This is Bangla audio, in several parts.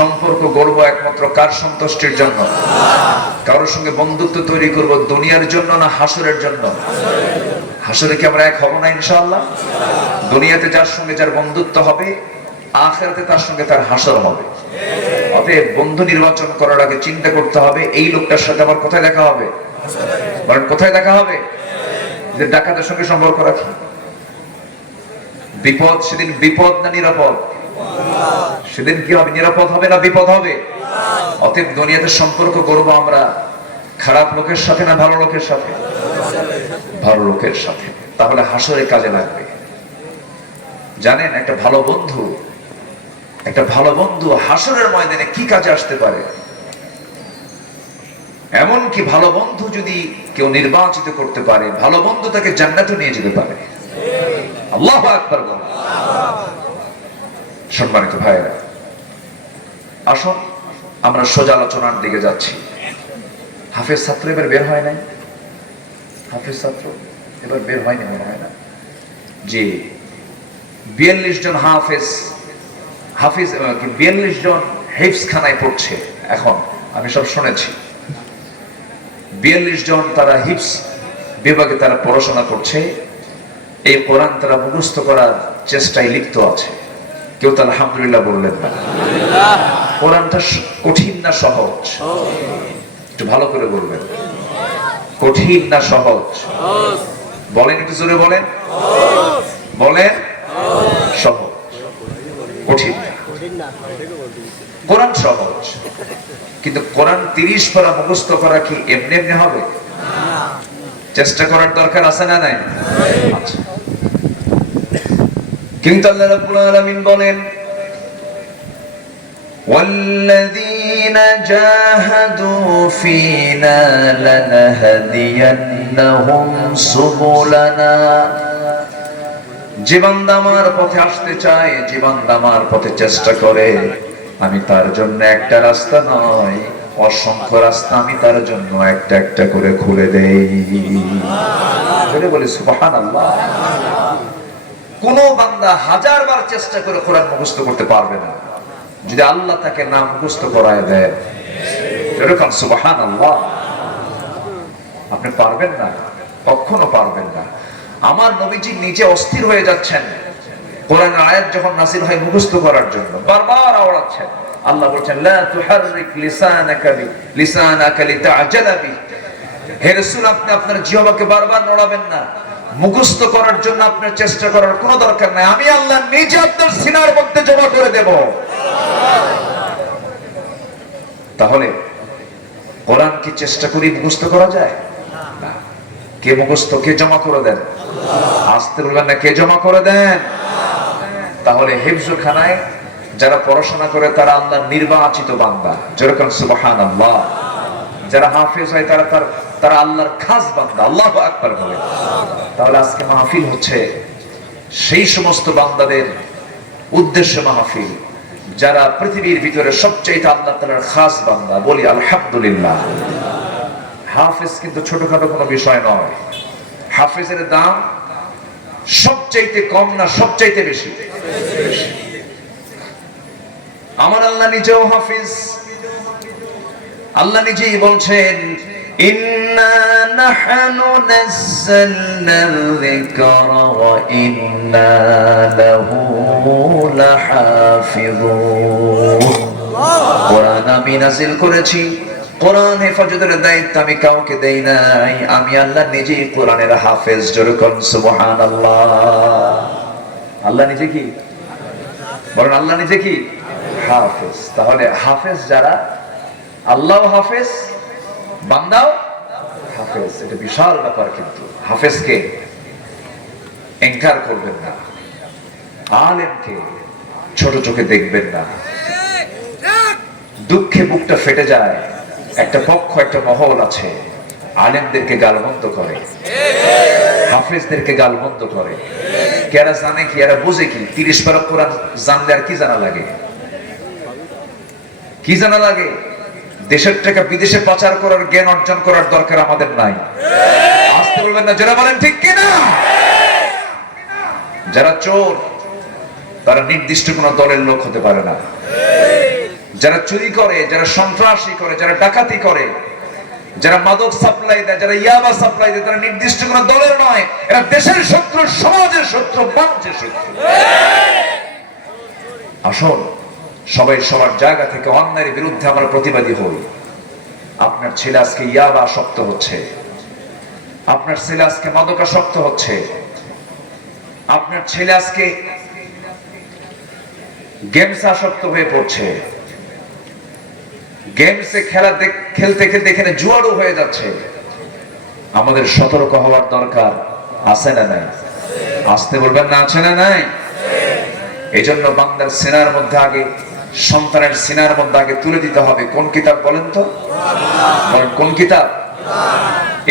সম্পর্ক গড়ব একমাত্র কার সন্তুষ্টির জন্য? কারোর সঙ্গে বন্ধুত্ব তৈরি করব দুনিয়ার জন্য না হাসরের জন্য? হাসরে কি আমরা এক হব না ইনশাআল্লাহ? দুনিয়াতে যার সঙ্গে যার বন্ধুত্ব হবে, আখিরাতে তার সঙ্গে তার হাসর হবে। অতএব বন্ধু নির্বাচন করার আগে চিন্তা করতে হবে এই লোকটার সাথে আমার কোথায় দেখা হবে। বলেন কোথায় দেখা হবে? যে ডাকাতের সঙ্গে সম্পর্ক রাখি, বিপদ সেদিন বিপদ না নিরাপদ? সেদিন কি হবে? নিরাপদ হবে না বিপদ হবে? অতএব দুনিয়াতে সম্পর্ক করব আমরা খারাপ লোকের সাথে না ভালো লোকের সাথে? ভালো লোকের সাথে। তাহলে হাসরে কাজে লাগবে। জানেন একটা ভালো বন্ধু হাসরের ময়দানে কি কাজে আসতে পারে? এমন কি ভালো বন্ধু যদি কেউ নির্বাচিত করতে পারে, ভালো বন্ধু তাকে জান্নাতে নিয়ে যেতে পারে। আল্লাহু আকবার বলেন। সম্মানিত ভাইরা, আসুন আমরা সোজা আলোচনার দিকে যাচ্ছি। হাফেজ ছাত্র এবার বের হয় নাই? হাফেজ ছাত্র এবার বের হয়নি মনে হয় না। জি, 42 জন হাফেজ 42 জন হিফজ খানায় পড়ছে এখন, আমি সব শুনেছি। 42 জন তারা হিফজ বিভাগে তারা পড়াশোনা করছে। এই কোরআন তারা মুখস্থ করার চেষ্টায় লিপ্ত আছে। কেউ তো আলহামদুলিল্লাহ বললেন না। কোরআনটা কঠিন না সহজ? একটু ভালো করে বলবেন, কঠিন না সহজ? বলেন, একটু জোরে বলেন। বলেন সহজ, কঠিন না। কোরআন সহজ, কিন্তু কোরআন 30 পারা মুখস্থ করা কি এমনি এমনি হবে? চেষ্টা করার দরকার আছে না নাই? আচ্ছা, কিন্তু আল্লাহ রাব্বুল আলামিন বলেন والذين جاهدوا فينا لنهدينهم سبلنا। যে বান্দা আমার পথে আসতে চায়, যে বান্দা আমার পথে চেষ্টা করে, আমি তার জন্য একটা রাস্তা নয় অসংখ্য রাস্তা আমি তার জন্য একটা একটা করে খুলে দেই। বলে সুবহানাল্লাহ। কোন বান্দা 1000 বার চেষ্টা করে কোরআন মুখস্থ করতে পারবে না যদি আল্লাহ তাকে না মুখস্থ করায় দেয়। এরকম সুবহানাল্লাহ। আপনি পারবেন না, কখনো পারবেন না। আমার নবীজি নিজে অস্থির হয়ে যাচ্ছেন কোরআনের আয়াত যখন নাযিল হয় মুখস্থ করার জন্য, বারবার আওড়াচ্ছেন। আল্লাহ বলছেন লা তুহাররিক লিসানাকা লিতা'জালা বি। হে রাসূল, আপনি আপনার জিহ্বাকে বারবার নড়াবেন না। মুখস্থ করার জন্য আপনার চেষ্টা করার কোনো দরকার নাই, আমি আল্লাহ নিজে আপনার সিনার মধ্যে জমা করে দেব। তাহলে কোরআন কি চেষ্টা করি মুখস্থ করা যায় না? কে মুখস্থ, কে জমা করে দেন? আসতে বলবেন না, কে জমা করে দেন? তাহলে হিফজখানায় যারা পড়াশোনা করে তারা আল্লাহর নির্বাচিত বান্দা। যেরকম সুবহানাল্লাহ। যারা হাফেজ হয় তারা আল্লাহর খাস বান্দা। আল্লাহু আকবার বলে। তাহলে আজকে মাহফিল হচ্ছে সেই সমস্ত বান্দাদের উদ্দেশ্যে মাহফিল যারা পৃথিবীর ভিতরে সবচেয়ে আল্লাহ তাআলার খাস বান্দা। বলি আলহামদুলিল্লাহ। হাফেজ কিন্তু ছোটখাটো কোনো বিষয় নয়। হাফেজের দাম সবচাইতে কম না সবচাইতে বেশি? আমার আল্লাহ নিজেও হাফেজ। আল্লাহ নিজেই বলছেন ইন্না নাহনু নাযালনা যিকরা ওয়া ইন্না লাহু লাহাফিজুন। কোরআন আমি নাযিল করেছি, কোরআন হেফাজতের দায়িত্ব আমি কাউকে দেই নাই, আমি আল্লাহ নিজেই কোরআনের হাফেজ। যেরকম সুবহানাল্লাহ। আল্লাহ নিজে কি বলেন? আল্লাহ নিজে কি হাফেজ। তাহলে হাফেজ যারা, আল্লাহ হাফেজ, বান্দাও হাফেজ। এটা বিশাল ব্যাপার। কিন্তু হাফেজকে ইনকার করবেন না, আলেমকে ছোট চোখে দেখবেন না। দুঃখে বুকটা ফেটে যায়। একটা পক্ষ, একটা মহল আছে আলেমদেরকে গালমন্দ করে, হাফেজদেরকে গালমন্দ করে। কেরা জানে কি, এরা বুঝে কি? 30 পারা কোরআন জানলে আর কি জানা লাগে? কি জানা লাগে? দেশের টাকা বিদেশে পাচার করার জ্ঞান অর্জন করার দরকার আমাদের নাই। আসতে বলবেন না, যারা বলেন ঠিক কিনা? যারা চোর তারা নির্দিষ্ট কোন দলের লোক হতে পারে না। যারা চুরি করে, যারা সন্ত্রাসী করে, যারা ডাকাতি করে, যারা মাদক সাপ্লাই দেয়, যারা ইয়াবা সাপ্লাই দেয়, তারা নির্দিষ্ট কোনো দলের নয়, এরা দেশের শত্রু, সমাজের শত্রু, মানুষের শত্রু। আসুন সবাই সবার জায়গা থেকে অন্যায়ের বিরুদ্ধে আমরা প্রতিবাদী হই। আপনার ছেলে আজকে ইয়াবা আসক্ত হচ্ছে, আপনার ছেলে আজকে মাদকাসক্ত হচ্ছে, আপনার ছেলে আজকে গেমস আসক্ত হয়ে পড়ছে, গেমসে খেলতে খেলতে এখানে জুয়ারও হয়ে যাচ্ছে। আমাদের সতর্ক হওয়ার দরকার আছে না নাই? আসতে বলবেন না, আছে না নাই? এই জন্য বান্দার সিনার মধ্যে আগে, সন্তানের সিনার মধ্যে আগে তুলে দিতে হবে কোন কিতাব বলেন তো? বলেন কোন কিতাব?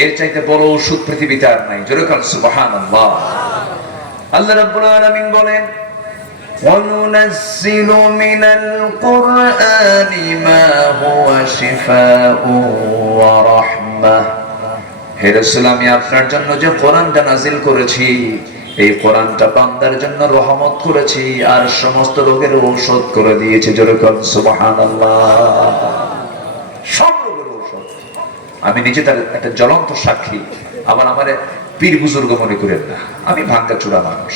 এর চাইতে বড় ওষুধ পৃথিবীতে আর নাই। জোরে বলেন সুবহানাল্লাহ। আল্লাহ রাব্বুল আলামিন বলেন وَنُنَزِّلُ مِنَ الْقُرْآنِ مَا هُوَ شِفَاءٌ وَرَحْمَةٌ। হে রাসূল, আমি আপনার জন্য যে কোরআনটা নাজিল করেছি, এই কোরআনটা বান্দার জন্য রহমত করেছি আর সমস্ত রোগের ঔষধ করে দিয়েছি। জোরে বলেন সুবহানাল্লাহ। সব রোগের ঔষধ। আমি নিজে তার একটা জ্বলন্ত সাক্ষী। আবার আমার পীর বুজুর্গ মনে করেন না, আমি ভাঙ্গাচোরা মানুষ।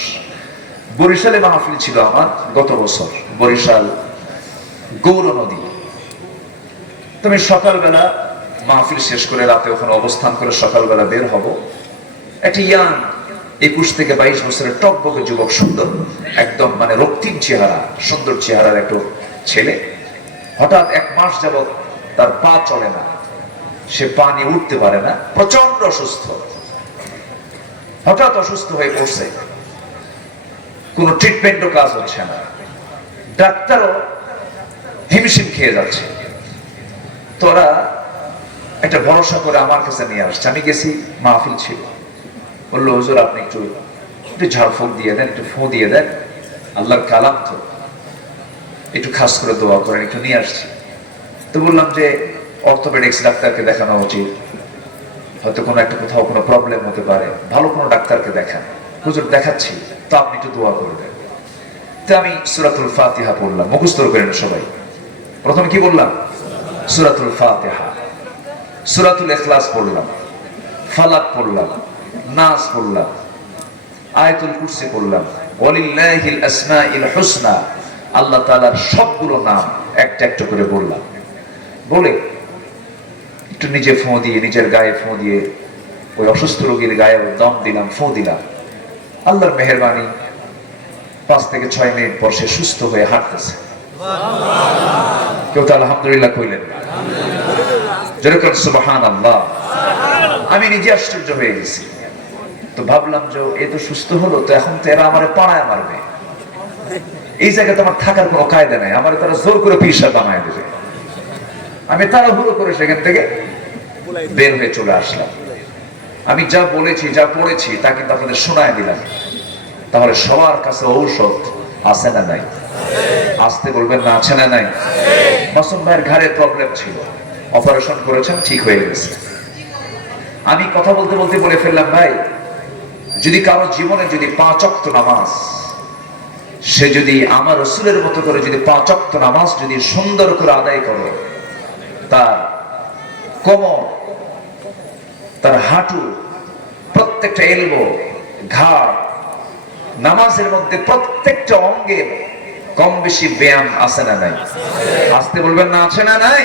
বরিশালে মাহফিল ছিল আমার গত বছর, বরিশাল গৌর নদী। তুমি সকালবেলা মাহফিল শেষ করে রাতে ওখানে অবস্থান করে সকালবেলা বের হব। একটা ইয়াং 21 থেকে 22 বছরের টকবকে যুবক, সুন্দর একদম মানে রক্তিম চেহারা, সুন্দর চেহারার একটা ছেলে। হঠাৎ 1 মাস যাবত তার পা চলে না, সে পা নিয়ে উঠতে পারে না, প্রচন্ড অসুস্থ। হঠাৎ অসুস্থ হয়ে পড়ছে, কোন ট্রিটমেন্টও কাজ হচ্ছে না, ডাক্তারও হিমশিম খেয়ে যাচ্ছে। তোরা একটা ভরসা করে আমার কাছে নিয়ে আসছে। আমি গেছি, মাহফিল ছিল। বললো হুজুর আপনি একটু ঝাড়ফুঁক দিয়ে দেন, একটু ফু দিয়ে দেন, আল্লাহর কালাম তো, একটু খাস করে দোয়া করেন, একটু নিয়ে আসছি। তো বললাম যে অর্থোপেডিক্স ডাক্তারকে দেখানো উচিত, হয়তো কোনো একটা কোথাও কোনো প্রবলেম হতে পারে, ভালো কোনো ডাক্তারকে দেখান। হুজুর দেখাচ্ছি, তো আপনি একটু দোয়া করে দেন। তো আমি সূরাতুল ফাতিহা পড়লাম, মুখস্থ করেন সবাই। প্রথমে কি বললাম? সূরাতুল ফাতিহা, সূরাতুল ইখলাস পড়লাম, ফালাক পড়লাম, নাস পড়লাম, আয়াতুল কুরসি পড়লাম, ওয়ালিল্লাহিল আসমাউল হুসনা, আল্লাহ তাআলার সবগুলো নাম একটা একটা করে বললাম। বলে একটু নিজে ফু দিয়ে, নিজের গায়ে ফু দিয়ে ওই অসুস্থ রোগীর গায়ে দম দিলাম, ফু দিলাম। আল্লাহর মেহেরবানি 5 থেকে 6 মিনিট পর সে সুস্থ হয়ে হাঁটতেছে। কেউ তো আলহামদুলিল্লাহ কইলেন? যেরকম সুবহানাল্লাহ। আমি নিজে আশ্চর্য হয়ে গেছি। তো ভাবলাম যে এ তো সুস্থ হলো, তো এখন তো এরা আমারে পাড়ায় মারবে, এই জায়গায় তো আমার থাকার কোনো কায়দা নাই, আমার তারা জোর করে পিসা বানায় দেবে। আমি তাড়াহুড়ো করে সেখান থেকে বের হয়ে চলে আসলাম। আমি যা বলেছি, যা পড়েছি তা কিন্তু আপনাদের শোনায় দিলাম। তাহলে সবার কাছে ঔষধ আছে না নাই? আসতে বলবেন না, আছে না নাই? মাসুম ভাইয়ের ঘাড়ে প্রবলেম ছিল, অপারেশন করেছেন, ঠিক হয়ে গেছে। আমি কথা বলতে বলতে বলে ফেললাম, ভাই যদি কারো জীবনে যদি 5 ওয়াক্ত নামাজ, সে যদি আমার রাসূলের মতো করে যদি 5 ওয়াক্ত নামাজ যদি সুন্দর করে আদায় করে, তার কোমর, তার হাঁটু, প্রত্যেকটা এলবো, ঘাড়, নামাজের মধ্যে প্রত্যেকটা অঙ্গে কম বেশি ব্যায়াম আছে না নাই? আসতে বলবেন না, আছে না নাই?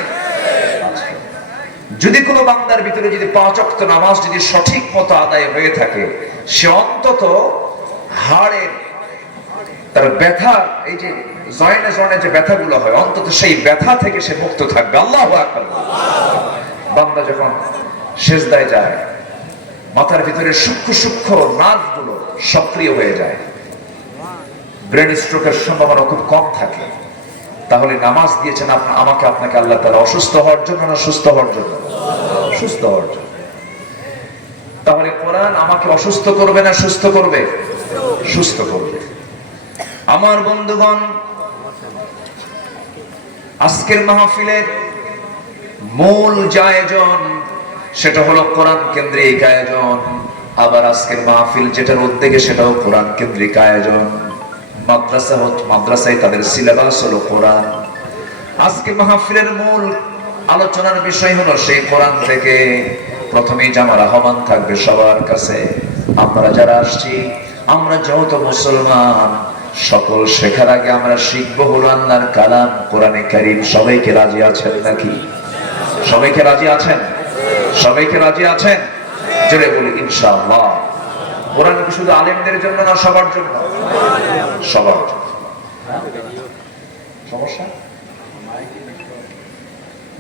যদি কোনো বান্দার ভিতরে যদি 5 ওয়াক্ত নামাজ যদি সঠিক মতো আদায় হয়ে থাকে, সে অন্তত হাড়ের তার ব্যথা, এই যে জয়েন্টে জয়েন্টে যে ব্যথাগুলো হয়, অন্তত সেই ব্যথা থেকে সে মুক্ত থাকবে। আল্লাহু আকবার। বান্দা যখন সেজদায় যায়, মাথার ভিতরে সূক্ষ্ম সূক্ষ্ম নার্ভগুলো সক্রিয় হয়ে যায়, ব্রেন স্ট্রোকের সম্ভাবনা খুব কম থাকে। তাহলে নামাজ দিয়েছেন আমাকে, আপনাকে আল্লাহ তাআলা অসুস্থ হওয়ার জন্য না সুস্থ হওয়ার জন্য? সুস্থ হওয়ার জন্য। তাহলে কোরআন আমাকে অসুস্থ করবে না সুস্থ করবে? সুস্থ করবে। আমার বন্ধুগণ, আজকের মাহফিলের মূল যে আয়োজন, সেটা হলো কোরআন কেন্দ্রিক আয়োজন। আবার আজকের মাহফিল যেটার উদ্যোগে, সেটাও কোরআন কেন্দ্রিক আয়োজন। মাদ্রাসায় তাদের সিলেবাস হলো কোরআন। আজকে মাহফিলের মূল আলোচনার বিষয় হলো সেই কোরআন থেকে। প্রথমেই যে আমার আহ্বান থাকবে সবার কাছে, আমরা যারা আসছি, আমরা যত মুসলমান, সকল শেখার আগে আমরা শিখবো হলো আল্লাহর কালাম কোরআনে কারীম। সবাইকে রাজি আছেন নাকি? সবাইকে রাজি আছেন? সবাইকে রাজি আছেন? জোরে বলি ইনশাআল্লাহ। কোরআন কি শুধু আলেমদের জন্য না, সবার জন্য? সবার জন্য। সমস্যা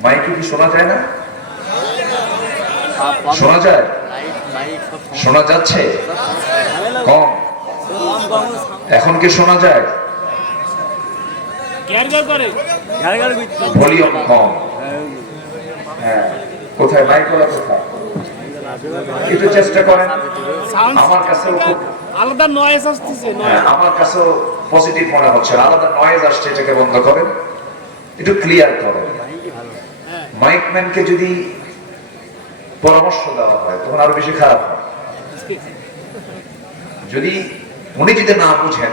মাইকে কি শোনা যায় না? শোনা যায়? শোনা যাচ্ছে? কম? এখন কি শোনা যায়? ভলিউম কম। হ্যাঁ, কোথায় মাইক ওলা কোথায়? একটু চেষ্টা করেন। আমার কাছেও আলাদা নয়েজ আসতেছে। আমার কাছেও পজিটিভ মনে হচ্ছে, আলাদা নয়েজ আসছে, এটাকে বন্ধ করেন, একটু ক্লিয়ার করেন। মাইকম্যানকে যদি পরামর্শ দেওয়া হয় তখন আরো বেশি খারাপ হয়। যদি উনি যদি না বুঝেন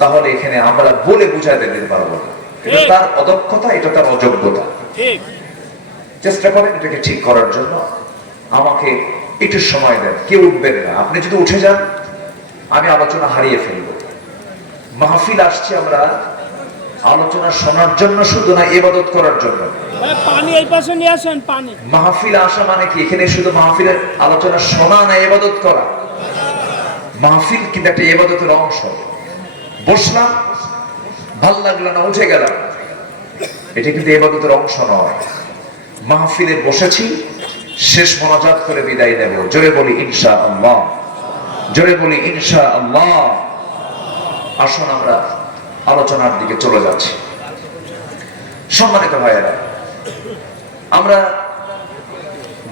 তাহলে এখানে আমরা বলে বুঝাতে দিতে পারবো না। এটা তার অদক্ষতা, এটা তার অযোগ্যতা। চেষ্টা করেন এটাকে ঠিক করার জন্য। আমাকে একটু সময় দেন, কেউ উঠবেন না। আপনি যদি উঠে যান আমি আলোচনা হারিয়ে ফেলবো। মাহফিল আসছি আমরা আলোচনা শোনার জন্য শুধু না, ইবাদত করার জন্য। পানি এই পাশে নিয়ে আসেন। পানি মাহফিল আসা মানে কি এখানে শুধু মাহফিলের আলোচনা শোনা না, ইবাদত করা। মাহফিল কিন্তু একটা ইবাদতের অংশ। বসলাম, ভাল লাগলো না, উঠে গেলাম, এটা কিন্তু ইবাদতের অংশ নয়। মাহফিলে বসেছি, শেষ মোনাজাত করে বিদায় নেব। জোরে বলি ইনশাআল্লাহ। জোরে বলি ইনশাআল্লাহ। আসুন আমরা আলোচনার দিকে চলে যাচ্ছি। সম্মানিত ভাইয়েরা, আমরা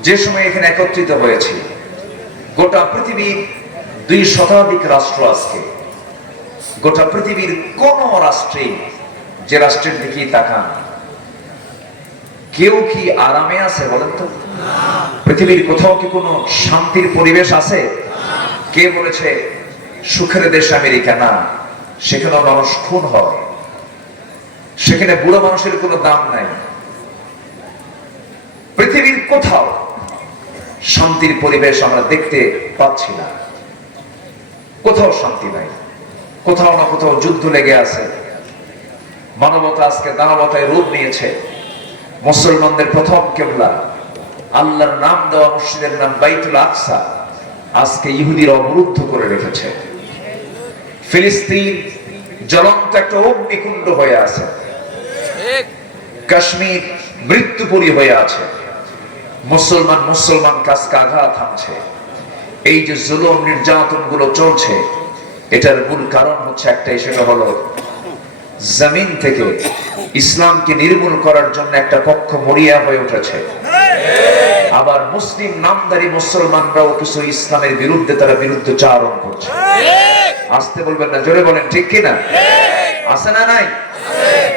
যে সময় এখানে একত্রিত হয়েছি, গোটা পৃথিবীর 2 শতাধিক রাষ্ট্র আজকে, গোটা পৃথিবীর কোন রাষ্ট্রে, যে রাষ্ট্রের দিকে তাকান, কেউ কি আরামে আছে বলেন তো? পৃথিবীর কোথাও কি কোনো শান্তির পরিবেশ আছে? কে বলেছে সুখের দেশ আমেরিকা? না, সেখানে মানুষ খুন হয়, সেখানে বুড়ো মানুষের কোনো দাম নাই। পৃথিবীর কোথাও শান্তির পরিবেশ আমরা দেখতে পাচ্ছি না। কোথাও শান্তি নাই, কোথাও না কোথাও যুদ্ধ লেগে আছে। মানবতা আজকে দানবতায় রূপ নিয়েছে। মুসলমানদের প্রথম কিবলা, আল্লাহর নাম দেওয়া মসজিদের নাম বাইতুল আকসা, আজকে ইহুদিরা অবরুদ্ধ করে রেখেছে। ফিলিস্তিন জ্বলন্ত একটা অগ্নিকুণ্ড হয়ে আছে। কাশ্মীর মৃত্যুপুরী হয়ে আছে। মুসলমান কাজকে আঘাত হানছে। এই যে জুলুম নির্যাতন গুলো চলছে, এটার মূল কারণ হচ্ছে একটাই, সেটা হলো জমিন থেকে ইসলামকে নির্মূল করার জন্য একটা পক্ষ মরিয়া হয়ে উঠেছে। আবার মুসলিম নামধারী মুসলমানরাও কিছু ইসলামের বিরুদ্ধে তারা বিরুদ্ধচারণ করছে। আসতে বলবেন না, জোরে বলেন ঠিক কিনা? আছে না নাই?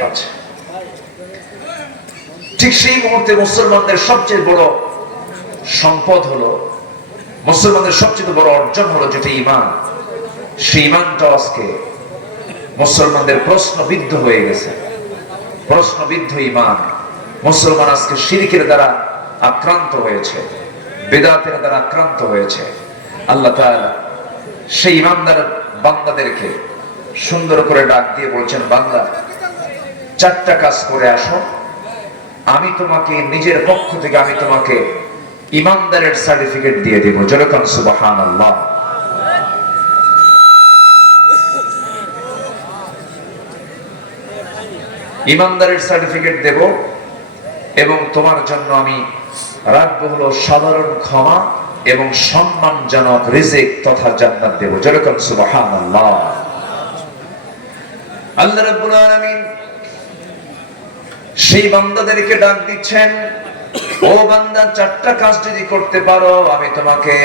আচ্ছা, ঠিক সেই মুহূর্তে মুসলমানদের সবচেয়ে বড় সম্পদ হলো, মুসলমানদের সবচেয়ে বড় অর্জন হলো যেটা ঈমান। সেই ঈমানটাও আজকে মুসলমানদের প্রশ্নবিদ্ধ হয়ে গেছে। প্রশ্নবিদ্ধ ঈমান। মুসলমান আজকে শিরকের দ্বারা আক্রান্ত হয়েছে, বেদাতের দ্বারা আক্রান্ত হয়েছে। আল্লাহ তাআলা সেই ঈমানদার বান্দাদেরকে সুন্দর করে ডাক দিয়ে বলছেন, বান্দা 4টা কাজ করে আসো, আমি তোমাকে নিজের পক্ষ থেকে আমি তোমাকে ঈমানদারের সার্টিফিকেট দিয়ে দেব। জোরে বলেন সুবহানাল্লাহ। ঈমানদারের সার্টিফিকেট দেব এবং তোমার জন্য আমি রাখবো হলো সাধারণ ক্ষমা এবং সম্মানজনক রিজিক তথা জান্নাত দেব। জোরে বলেন সুবহানাল্লাহ। আল্লাহ রাব্বুল আলামিন সেই বান্দাদেরকে ডাক দিচ্ছেন, ও বান্দা 4টা কাজ যদি করতে পারো, আমি তোমাকে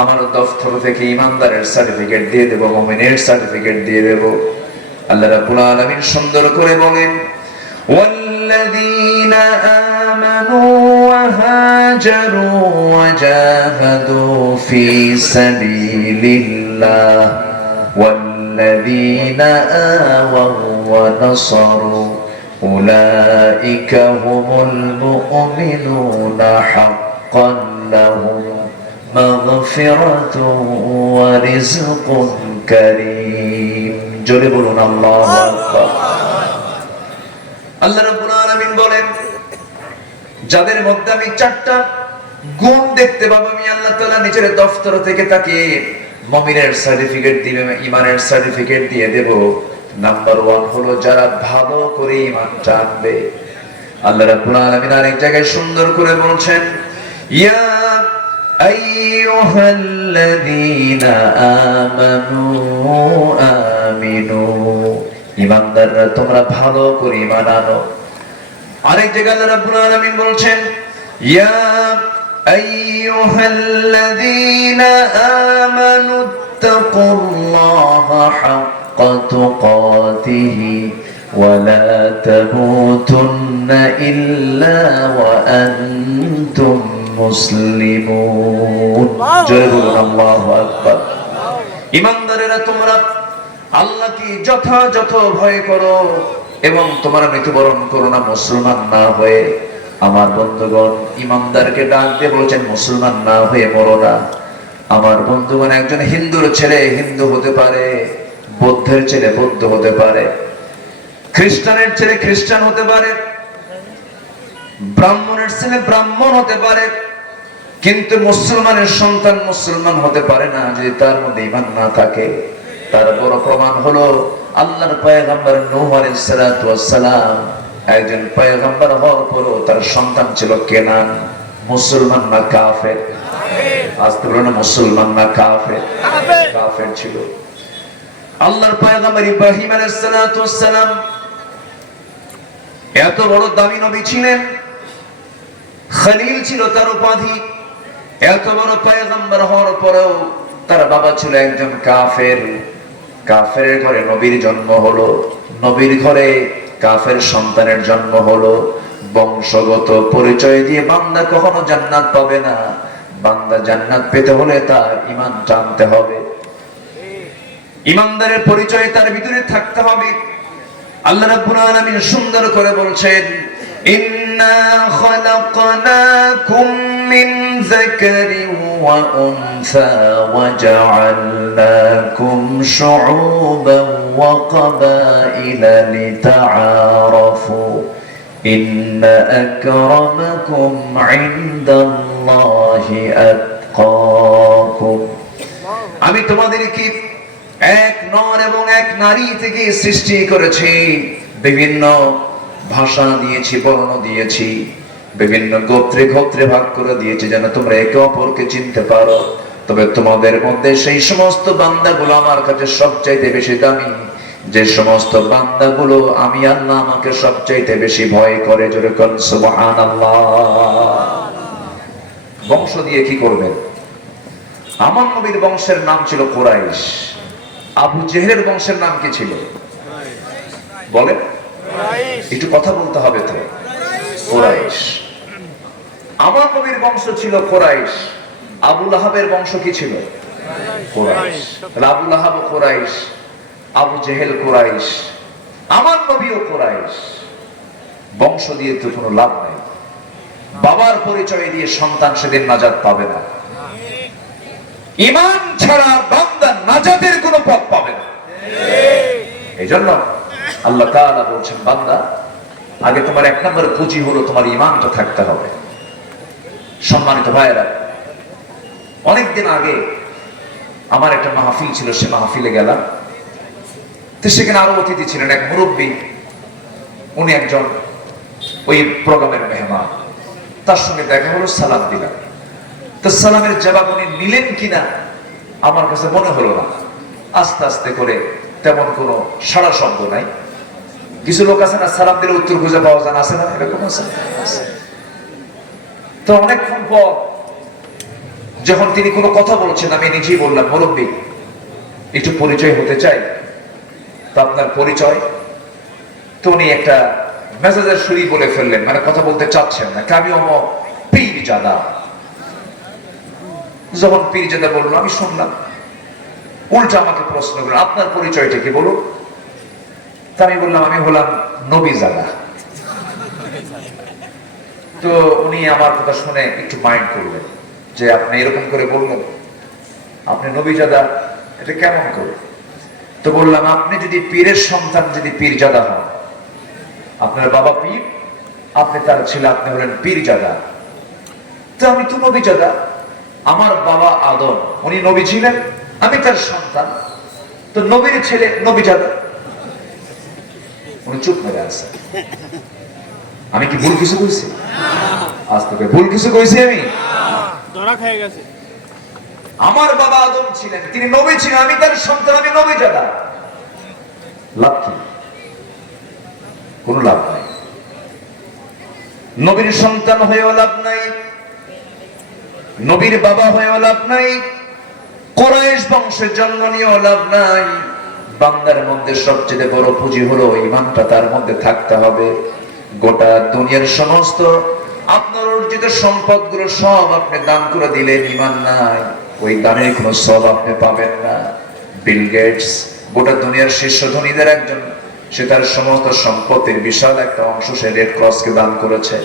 আমার দফতর থেকে ঈমানদারের সার্টিফিকেট দিয়ে দেব, মুমিনের সার্টিফিকেট দিয়ে দেব। আল্লাহ রাব্বুল আলামিন সুন্দর করে বলেন, ওয়াল্লাযীনা আমানু ওয়া হাজারু ওয়া জাহাদু ফি সাবিলিল্লাহ ওয়াল্লাযীনা আওয়াউ ওয়া নাসারু উলাইকা হুমুল মুমিনুনা হাক্কান লাহুম মাগফিরাতুন ওয়া রিজকুন কারীম। জোরে বলুন আল্লাহু আকবার। আল্লাহ রাব্বুল আলামিন বলেন, যাদের মধ্যে আমি চারটা গুণ দেখতে পাবো, আমি আল্লাহ তাআলা নিজের দফতর থেকে তাকে মুমিনের সার্টিফিকেট দিবে, ঈমানের সার্টিফিকেট দিয়ে দেব। নাম্বার 1 হলো যারা ভালো করে ঈমানটা আনবে। আল্লাহ রাব্বুল আলামিন আরেক জায়গায় সুন্দর করে বলছেন, ইয়া আইয়ুহাল্লাযীনা আমানু আমিনু, ঈমানদাররা তোমরা ভালো করে ঈমান আনো। আরেক জায়গায় আল্লাহ রাব্বুল আলামিন বলছেন, ইয়া আইয়ুহাল্লাযীনা আমানু তাকুল্লাহা হাক্কা তুকাতিহি ওয়া লা তামুতুন্না ইল্লা ওয়া আনতুম মুসলিমুন। জয় বলুন আল্লাহু আকবার। ঈমানদারেরা তোমরা আল্লাহকে যথাযথ ভয় করো এবং তোমরা মৃত্যুবরণ করো না মুসলমান না হয়ে। আমার বন্ধুগণ, ঈমানদারকে ডাক দিয়ে বলেছেন মুসলমান না হয়ে মরো না। আমার বন্ধুগণ, একজন হিন্দুর ছেলে হিন্দু হতে পারে, বৌদ্ধের ছেলে বৌদ্ধ হতে পারে, খ্রিস্টানের ছেলে খ্রিস্টান হতে পারে, ব্রাহ্মণের ছেলে ব্রাহ্মণ হতে পারে, কিন্তু মুসলমানের সন্তান মুসলমান হতে পারে না যদি তার মধ্যে ঈমান না থাকে। তার বড় প্রমাণ হলো আল্লাহর পয়গম্বর নূহ আলাইহিস সালাতু ওয়াস সালাম, একজন পয়গম্বর হওয়ার পরও তার সন্তান ছিল কেনান। মুসলমান না কাফের? আজকে বলেন মুসলমান না কাফের? কাফের ছিল। আল্লাহর পয়গম্বর ইব্রাহিম আলাইহিস সালাতু ওয়াস সালাম এত বড় দামি নবী ছিলেন, খলিল ছিল তার উপাধি। এত বড় পয়গম্বর হওয়ার পরেও তার বাবা ছিল একজন কাফের। কাফের ঘরে নবীর জন্ম হলো, নবীর ঘরে কাফের সন্তানের জন্ম হলো। বংশগত পরিচয় দিয়ে বান্দা কখনো জান্নাত পাবে না। বান্দা জান্নাত পেতে হলে তার ঈমান জানতে হবে, ঈমানদারের পরিচয় তার ভিতরে থাকতে হবে। আল্লাহ রাব্বুল আলামিন সুন্দর করে বলছেন, ইন্না খালাকনাকুম মিন যাকারিন ওয়া উনসা ওয়া জাআলনাকুম শুউবান ওয়া ক্বাবাইলা লিতাআরাফু ইন্না আকরামাকুম ইনদাল্লাহি আতকাকুম। আমি তোমাদেরকে এক নর এবং এক নারী থেকে সৃষ্টি করেছি, বিভিন্ন ভাষা দিয়েছি, বর্ণ দিয়েছি, বিভিন্ন গোত্রে গোত্রে ভাগ করে দিয়েছি যেন তোমরা একে অপরকে চিনতে পারো। তবে তোমাদের মধ্যে সেই সমস্ত বান্দাগুলো আমার কাছে সবচাইতে বেশি দামি, যে সমস্ত বান্দাগুলো আমি আল্লাহ আমাকে সবচাইতে বেশি ভয় করে। জোরে কোন সুবহানাল্লাহ। বংশ দিয়ে কি করবেন? আমার নবীর বংশের নাম ছিল কুরাইশ। আবু জেহেলের বংশের নাম কি ছিল বলে? একটু কথা বলতে হবে তো। কুরাইশ। আমার নবীর বংশ ছিল কুরাইশ। আবু লাহাবের বংশ কি ছিল? কুরাইশ। আবু লাহাব কুরাইশ, আবু জেহেল কুরাইশ, আমার নবীও কুরাইশ। বংশ দিয়ে তো কোনো লাভ নাই। বাবার পরিচয় দিয়ে সন্তান সেদিন নাজাত পাবে না। ঈমান ছাড়া বান্দা নাজাতের কোনো পথ পাবে না। এই জন্য আল্লাহ তাআলা বলছেন, বান্দা আগে তোমার এক নম্বর পুঁজি হলো তোমার ঈমানটা থাকতে হবে। সম্মানিত ভাইয়েরা, অনেকদিন আগে আমার একটা মাহফিল ছিল, সে মাহফিলে গেলাম। তো সেখানে আরো অতিথি ছিলেন, এক মুরব্বী, উনি একজন ওই প্রোগ্রামের মেহমান। তার সঙ্গে দেখা হলো, সালাম দিলাম। তো সালামের জবাব উনি নিলেন কিনা আমার কাছে মনে হলো না। আস্তে আস্তে করে তেমন কোনো সাড়া শব্দ নাই। কিছু লোক আছে না, সালাম দিলে উত্তর খুঁজে পাওয়া যায় না, আছে না? এরকম আছে। তো অনেকক্ষণ পর যখন তিনি কোনো কথা বলছেন, আমি নিজেই বললাম, মুরব্বী একটু পরিচয় হতে চাই। তো আপনার পরিচয়? তো উনি একটা মেজাজের সুরি বলে ফেললেন, মানে কথা বলতে চাচ্ছেন না। আমি অমক পীরজাদা। যখন পীরজাদা বললো, আমি শুনলাম। উল্টা আমাকে প্রশ্ন করলেন, আপনার পরিচয়টা কি বলুন? তা আমি বললাম, আমি হলাম নবীজাদা। তো উনি আমার কথা শুনে একটু মাইন্ড করলেন যে আপনি এরকম করে বললেন, আপনি নবীজাদা, এটা কেমন করে? তো বললাম, আপনি যদি পীরের সন্তান, যদি পীরজাদা হন, আপনার বাবা পীর, আপনি তার ছেলে, আপনি হলেন পীরজাদা, তো আমি তো নবীজাদা। আমার বাবা আদম, উনি নবী ছিলেন, আমি তার সন্তান, তো নবীর ছেলে নবীজাদা। উনি চুপ মেরে আছে। আমি কি ভুল কিছু কইছি? আজ থেকে ভুল কিছু কইছি আমি? ধরা খেয়ে গেছে। আমার বাবা আদম ছিলেন, তিনি নবী ছিলেন, আমি তার সন্তান, আমি নবীজাদা। লাভ কি? কোনো লাভ নাই। নবীর সন্তান হয়েও লাভ নাই, নবীর বাবা হয়েও লাভ নাই, কুরাইশ বংশের জন্ম নিয়েও লাভ নাই। বান্দার মধ্যে সবচেয়ে বড় পুঁজি হলো ঈমানটা তার মধ্যে থাকতে হবে। গোটা দুনিয়ার সমস্ত আপনার অর্জিত সম্পদগুলো সব আপনি দান করে দিলেন, ঈমান নাই, ওই দানের কোনো সওয়াব আপনি পাবেন না। বিল গেটস গোটা দুনিয়ার শীর্ষ ধনীদের একজন, সে তার সমস্ত সম্পত্তির বিশাল একটা অংশ সে রেড ক্রসকে দান করেছে,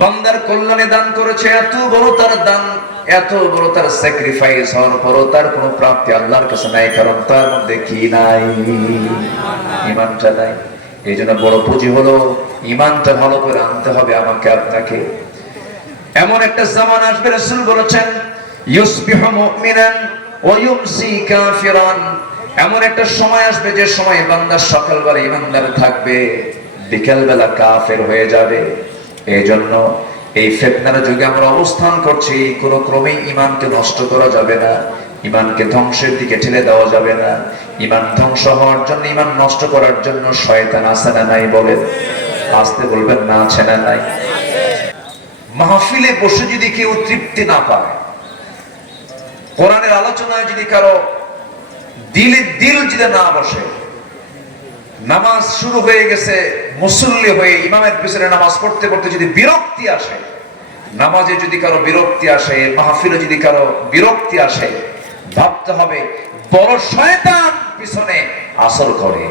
বান্দার কল্যাণে দান করেছে। এত বড় তার দান, এত বড় তার স্যাক্রিফাইস হওয়ার পরও তার কোনো প্রাপ্তি আল্লাহর কাছে নাই, কারণ তার মধ্যে কি নাই? ঈমানটা নাই। এই জন্য বড় পুঁজি হলো ঈমানটা ভালো করে আনতে হবে আমাকে আপনাকে। এমন একটা জামান আসবে, রাসূল বলেছেন, ইউসবিহু মুমিনান ওয়া ইউমসি কাফিরান। এমন একটা সময় আসবে যে সময় বান্দা সকালবেলা ঈমানদার থাকবে, বিকেলবেলা কাফের হয়ে যাবে। এই জন্য এই ফিতনার যুগে আমরা অবস্থান করছি, কোনো ক্রমেই ঈমানকে নষ্ট করা যাবে না, ঈমানকে ধ্বংসের দিকে ঠেলে দেওয়া যাবে না। ঈমান ধ্বংস হওয়ার জন্য, ঈমান নষ্ট করার জন্য শয়তান আছে না নাই? বলেন, আসতে বলবেন না, আছে না নাই? মাহফিলে বসে যদি কেউ তৃপ্তি না পায়, কোরআনের আলোচনায় যদি কারো দিলে দিল যদি না বসে, নামাজ শুরু হয়ে গেছে, মুসল্লি হয়ে ইমামের পিছনে নামাজ পড়তে পড়তে যদি বিরক্তি আসে, নামাজে যদি কারো বিরক্তি আসে, মাহফিলে যদি কারো বিরক্তি আসে, ভাবতে হবে বড় শয়তান পিছনে আসর করে।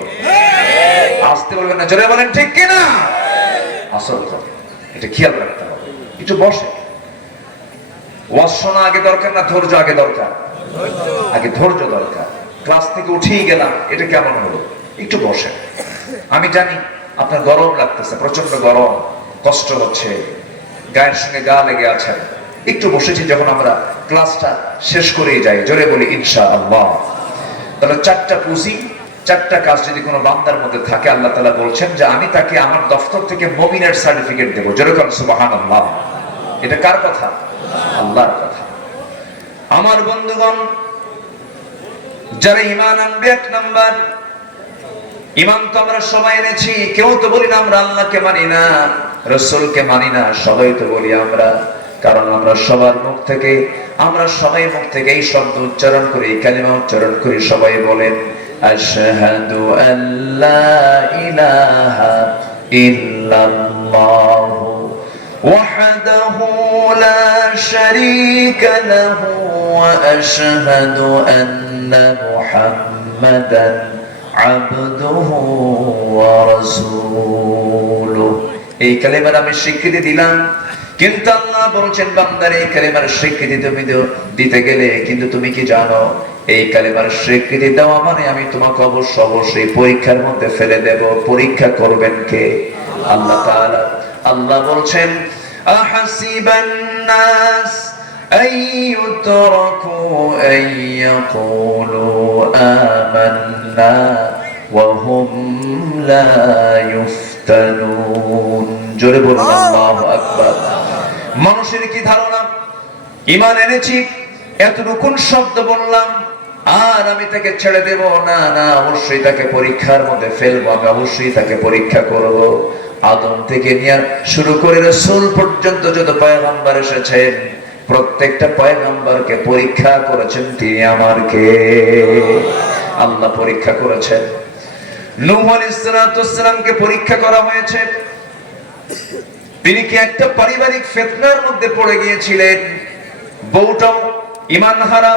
আসতে বলবেন না, জোরে বলেন ঠিক কিনা? আসর করে, এটা খেয়াল রাখতে হবে। একটু বসে। ওয়াজ শোনা আগে দরকার না ধৈর্য আগে দরকার? আগে ধৈর্য দরকার। ক্লাস থেকে উঠেই গেলাম, এটা কেমন হলো? একটু বসে। আমি জানি আপনার গরম লাগতেছে, প্রচন্ড গরম, কষ্ট হচ্ছে, গায়ের সঙ্গে গা লেগে আছেন। একটু বসেছি, যখন আমরা ক্লাসটা শেষ করেই যাই, জোরে বলি ইনশাআল্লাহ। তাহলে চারটা পুঁজি, চারটা কাজ যদি কোনো বান্দার মধ্যে থাকে, আল্লাহ তাআলা বলছেন যে আমি তাকে আমার দফতর থেকে মুমিনের সার্টিফিকেট দেব। জোরে বলেন সুবহানাল্লাহ। এটা কার কথা? আল্লাহর কথা। আমার বন্ধুগণ, যারা ঈমান আনবে, এক নাম্বার, ঈমান তো আমরা সবাই এনেছি, কেউ তো বলি না আমরা আল্লাহকে মানি না, রাসূলকে মানি না, সবাই তো বলি আমরা। কারণ আমরা সবার মুখ থেকে, আমরা সবাই মুখ থেকে এই শব্দ উচ্চারণ করি, কালিমা উচ্চারণ করি। সবাই বলেন আশহাদু আল্লা ইলাহা ইল্লাল্লাহু ওয়াহদাহু লা শারীকা লাহু ওয়া আশহাদু আন্না মুহাম্মাদান আবদুহু ওয়া রাসূলুহু। এই কালিমার আমি স্বীকৃতি দিলাম, কিন্তু আল্লাহ বলেছেন বান্দার এই কালিমার স্বীকৃতি তুমি দিতে গেলে, কিন্তু তুমি কি জানো, এই কালিমার স্বীকৃতি দেওয়া মানে আমি তোমাকে অবশ্যই পরীক্ষার মধ্যে ফেলে দেব। পরীক্ষা করবেন কে? আল্লাহ তাআলা। আল্লাহ বলছেন আহাসিবান নাস আইয়ুতরাকু আইয়াকুলু আমান্না ওয়া হুম লা ইফতানুন। জোরে বলুন আল্লাহু আকবার। মানুষের কি ধারণা, ঈমান এনেছি, এতটুকুন শব্দ বললাম আর আমি তাকে ছেড়ে দেব? না না, অবশ্যই তাকে পরীক্ষার মধ্যে ফেলবো, আমি অবশ্যই তাকে পরীক্ষা করব। আদম থেকে নিয়ে শুরু করে রাসূল পর্যন্ত যত পয়গম্বর এসেছেন, প্রত্যেকটা পয়গম্বরকে পরীক্ষা করেছেন তিনি আমার কে? আল্লাহ পরীক্ষা করেছেন। নূহ আলাইহিস সালামকে পরীক্ষা করা হয়েছে। তিনি কি একটা পারিবারিক ফিতনার মধ্যে পড়ে গিয়েছিলেন? বউটাও ঈমান হারা,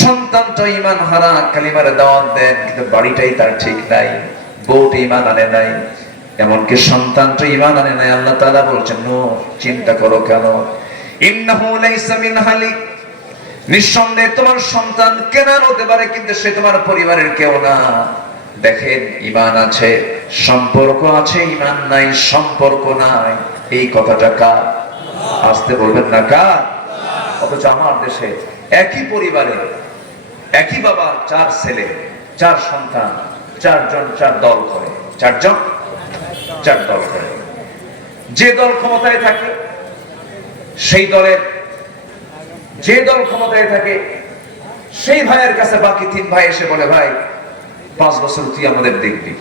সন্তানটাও ঈমান হারা, কালিমার দাওয়াত দেন কিন্তু বাড়িটাই তার ঠিক নাই, বউটা ঈমান আনে নাই। এমনকি সন্তানটা ঈমান আনে নাই, আল্লাহ তাআলা বলছেন নূহ চিন্তা করো কেন, ইন্নাহু লাইসা মিন আহলিক, নিঃসন্দেহে তোমার সন্তান কেনার হতে পারে কিন্তু সে তোমার পরিবারের কেউ না। দেখেন ঈমান আছে সম্পর্ক আছে, ঈমান নাই সম্পর্ক নাই, এই কথাটা কার? আসতে বলবেন না কার? অথচ আমার দেশে একই পরিবারে একই বাবা 4 ছেলে 4 সন্তান, 4 জন 4 দল করে, 4 জন 4 দল করে। যে দল ক্ষমতায় থাকে সেই দলের, যে দল ক্ষমতায় থাকে সেই ভাইয়ের কাছে বাকি 3 ভাই এসে বলে ভাই 5 বছর তুই আমাদের দেখবি,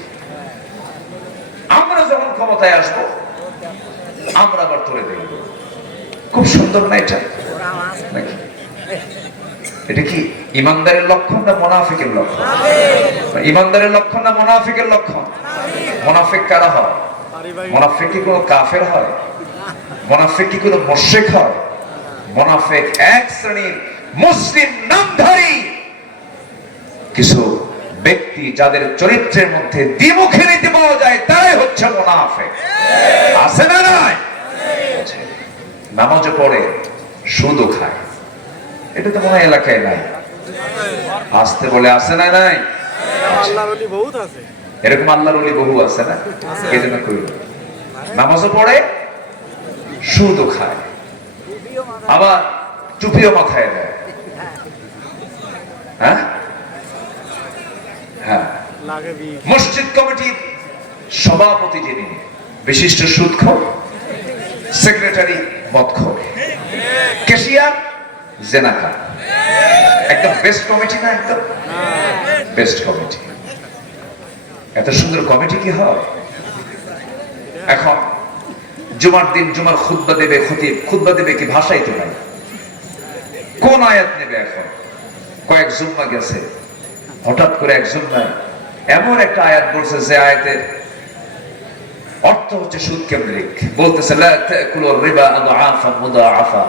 আমরা যখন ক্ষমতায় আসবো আমরা আবার তোরে দেখব। খুব সুন্দর না এটা? নাকি এটা কি ইমানদারের লক্ষণ না মুনাফিকের লক্ষণ? ইমানদারের লক্ষণ না মুনাফিকের লক্ষণ? মুনাফিক কারা হয়? মুনাফিক কি কোনো কাফের হয়? মুনাফিক কি কোনো মুশরিক হয়? মুনাফিক এক শ্রেণীর মুসলিম নামধারী কিছু ব্যক্তি যাদের চরিত্রের মধ্যে দ্বিমুখী নীতি পাওয়া যায়, তারাই হচ্ছে মুনাফিক। আছে না নাই? নামাজও পড়ে সুদও খায়, এটা তো মনে হয় এলাকায় নাই। আসতে বলে আছে না নাই? এরকম আল্লাহর ওলি বহু আছে না? এজন্য কই নামাজও পড়ে সুদও খায়, আবার টুপিও মাথায় দেয়। হ্যাঁ হ্যাঁ, মসজিদ কমিটির সভাপতি যিনি বিশিষ্ট সুদখোর, সেক্রেটারি মদখোর, ক্যাশিয়ার জেনাকার। একদম বেস্ট কমিটি না? একদম বেস্ট কমিটি। এত সুন্দর কমিটি কি হয়? এখন জুমার দিন জুমার খুতবা দেবে খতিব, খুতবা দেবে কি ভাষাই তো নাই, কোন আয়াত নেবে? এখন কয়েক জুম্মা গেছে, হঠাৎ করে এক জুম্মায় এমন একটা আয়াত বলছে যে আয়াতের অর্থ হচ্ছে সুদ কেন্দ্রিক। বলতেছে লা তাকুলুর রিবা আদআফান মুদাআফা,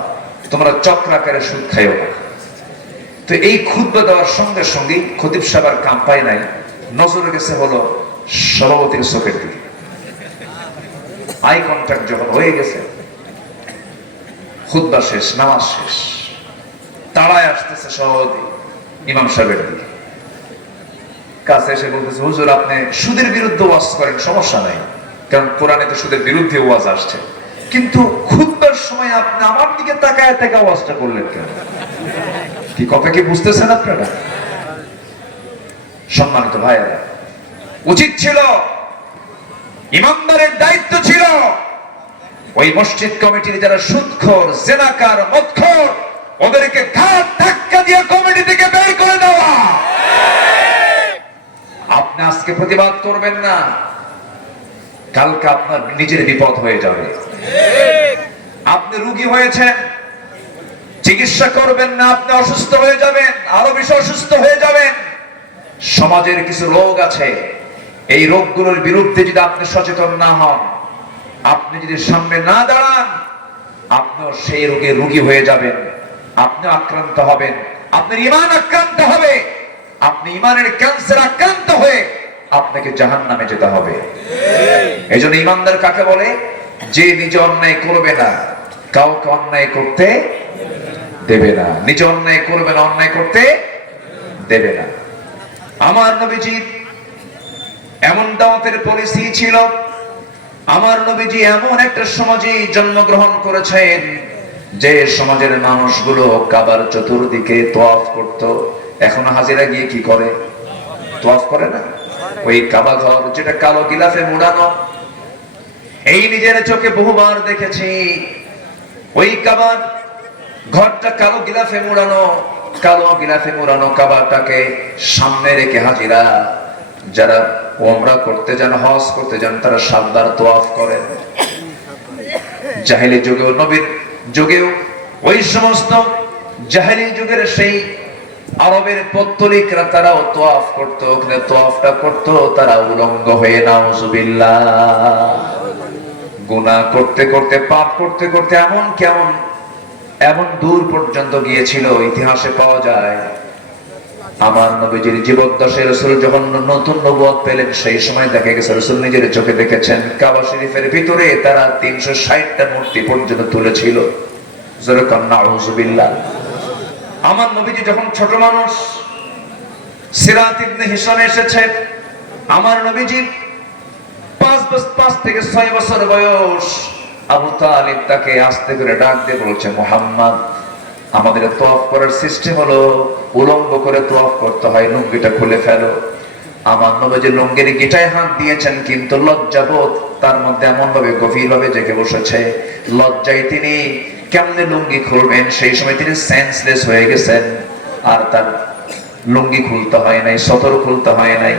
তোমরা চক্রাকারে সুদ খাইও না। তো এই খুতবা দেওয়ার সঙ্গে সঙ্গে খতিব সাহেবের কাম্পাই নাই, নজরে গেছে হলো সভাপতির চোখের দিকে। আই কন্টাক্ট যখন হয়ে গেছে, খুতবা শেষ, নামাজ শেষ, তাড়ায় আসতেছে সভাপতি ইমাম সাহেবের দিকে, কাছে এসে বলতেছে হুজুর আপনি সুদের বিরুদ্ধে ওয়াজ করেন, সমস্যা নাই, কারণ কোরআনে তো সুদের বিরুদ্ধে ওয়াজ আসছে, কিন্তু খুতবার সময় আপনি আমার দিকে তাকায় তাকায় ওয়াজটা করলেন কেন? কি কথা কি বুঝতেছেন আপনারা? সম্মানিত ভাইয়েরা, উচিত ছিল, ইমানদারের দায়িত্ব ছিল ওই মসজিদ কমিটির যারা সুদখোর, জেনাকার, মদখোর, ওদেরকে ঘাট ধাক্কা দিয়ে কমিটি থেকে বের করে দেওয়া। আপনি আজকে প্রতিবাদ করবেন না, কালকে আপনার নিজের বিপদ হয়ে যাবে। আপনি রোগী হয়েছেন, চিকিৎসা করবেন না, আপনি অসুস্থ হয়ে যাবেন, আরো বেশি অসুস্থ হয়ে যাবেন। সমাজের কিছু রোগ আছে, এই রোগগুলোর বিরুদ্ধে যদি আপনি সচেতন না হন, আপনি যদি সামনে না দাঁড়ান, আপনিও সেই রোগে রোগী হয়ে যাবেন, আপনি আক্রান্ত হবেন, আপনার ঈমান আক্রান্ত হবে, আপনি ঈমানের ক্যান্সার আক্রান্ত হয়ে আপনাকে জাহান্নামে যেতে হবে। এইজন্য ঈমানদার কাকে বলে? যে নিজে অন্যায় করবে না, কাউকে অন্যায় করতে দেবে না, নিজে অন্যায় করবে না, অন্যায় করতে দেবে না। আমার নবীজি এমন দাওয়াতের পলিসি ছিল, আমার নবীজি এমন একটা সমাজে জন্মগ্রহণ করেছেন যে সমাজের মানুষগুলো কাবার চতুর্দিকে তোয়াফ করত। এখন হাজিরা গিয়ে কি করে? তোয়াফ করে না? ওই কাবা ঘর যেটা কালো গিলাফে মোড়ানো, এই নিজের চোখে বহুবার দেখেছি, ওই কাবার ঘরটা কালো গিলাফে মোড়ানো, কালো গিলাফে মোড়ানো কাবাটাকে সামনে রেখে হাজিরা যারা ওমরা করতে যান, হজ করতে যান, তারা 7 বার তোয়াফ করেন। জাহেলি যুগেও, নবীর যুগেও ওই সমস্ত জাহেলি যুগের সেই আরবের পত্তলিকরা তারাও তোয়াফ করত, ওখানে তোয়াফটা করত তারা উলঙ্গ হয়ে, নাউজুবিল্লাহ। গুনাহ করতে করতে, পাপ করতে করতে এমন দূর পর্যন্ত গিয়েছিল, ইতিহাসে পাওয়া যায় আমার নবীজির জীবদ্দশায় রাসূল যখন নতুন নবুয়ত পেলেন, সেই সময় দেখা গেছে রাসূল নিজের চোখে দেখেছেন কাবা শরীফের ভিতরে তারা 360টা মূর্তি পর্যন্ত তুলেছিল। জোরে কান নাউযুবিল্লাহ। আমার নবীজি যখন ছোট মানুষ, সিরাত ইবনে হিশাম এসেছে, আমার নবীজি 5 থেকে 6 বছর বয়স। আবু তালিব তাকে আস্তে করে ডাক দিয়ে বলছে, মুহাম্মদ, আমাদের তওয়াফ করার সিস্টেম হলো উলম্ব করে তওয়াফ করতে হয়, লুঙ্গিটা খুলে ফেলো। আমার নবীজি লুঙ্গির গিটায় হাত দিয়েছেন, কিন্তু লজ্জাবোধ তার মধ্যে এমন ভাবে গভীর ভাবে জেগে বসেছে, লজ্জায় তিনি কেমনে লুঙ্গি খুলবেন, সেই সময় তিনি সেন্সলেস হয়ে গেছেন। আর তার লুঙ্গি খুলতে হয় নাই, সতর খুলতে হয় নাই।